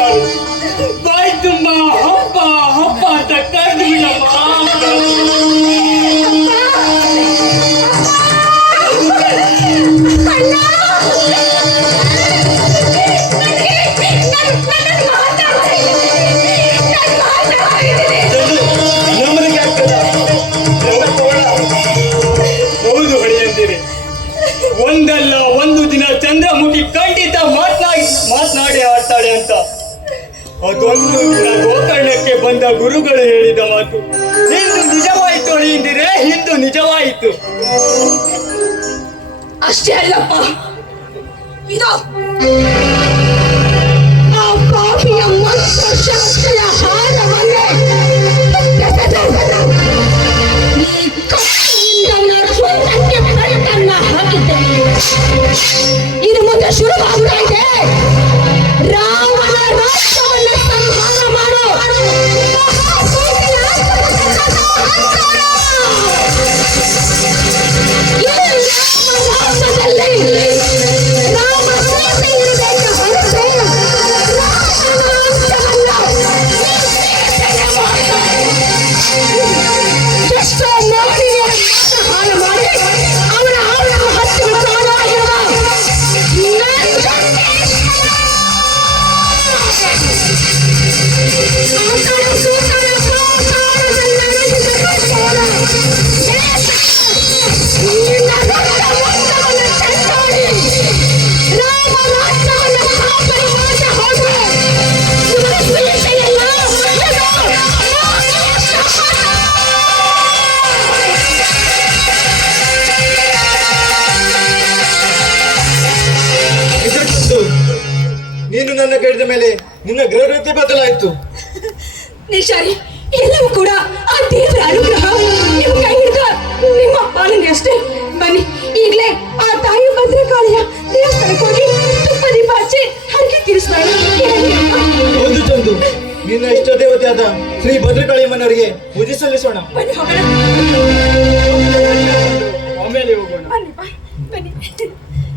ಹೇಳ್ತಾರೆ ಬಾಯಿ ತುಂಬ ಹಬ್ಬ ಹಬ್ಬ ಅಂತ ಕರೆದು ಒಂದಲ್ಲ, ಒಂದು ದಿನ ಚಂದ್ರಮುಖಿ ಖಂಡಿತ ಮಾತನಾಡಿ ಮಾತನಾಡಿ ಆಡ್ತಾಳೆ ಅಂತ. ಅದೊಂದು ಗೋಕರ್ಣಕ್ಕೆ ಬಂದ ಗುರುಗಳು ಹೇಳಿದ ಮಾತು ಇಂದು ನಿಜವಾಯಿತು ಇಂದಿರೇ ಇಂದು ನಿಜವಾಯಿತು. ಅಷ್ಟೇ ಅಲ್ಲಪ್ಪ. ಇದು ಆ ಪಾಪಿಯ ಇದು ಮುಂದೆ ಇದೆ. ನನ್ನ ಕೇಳಿದ ಮೇಲೆ ನಿನ್ನ ಗೃಹವೃತ್ತಿ ಬದಲಾಯಿತು. ನಿಶಾರಿ ಎಲ್ಲವೂ ಕೂಡ ಆ ದೇವರ ಅನುಗ್ರಹ ನಿಮ್ಮ ಕೈ ಹಿಡಿದ ನಿಮ್ಮ ಪಾಲನೆ ಅಷ್ಟೇ. ಬನ್ನಿ ಈಗಲೇ ಆ ತಾಯಿ ಭದ್ರಕಾಳಿಯ ದೇವಸ್ಥಾನಕ್ಕೆ ಹೋಗಿ ತುಪ್ಪ ದೀಪ ಹಚ್ಚಿ ಹರಕೆ ತೀರಿಸ್ಬೇಡ ಹೌದು ಚಂದು ನಿನ್ನ ಇಷ್ಟ ದೇವತೆಯಾದ ಶ್ರೀ ಭದ್ರಕಾಳಿಯಮ್ಮನವರಿಗೆ ಪೂಜೆ ಸಲ್ಲಿಸೋಣ. ಬನ್ನಿ ಹೋಗೋಣ. ಆಮೇಲೆ ಹೋಗೋಣ. ಬನ್ನಿ ಬನ್ನಿ.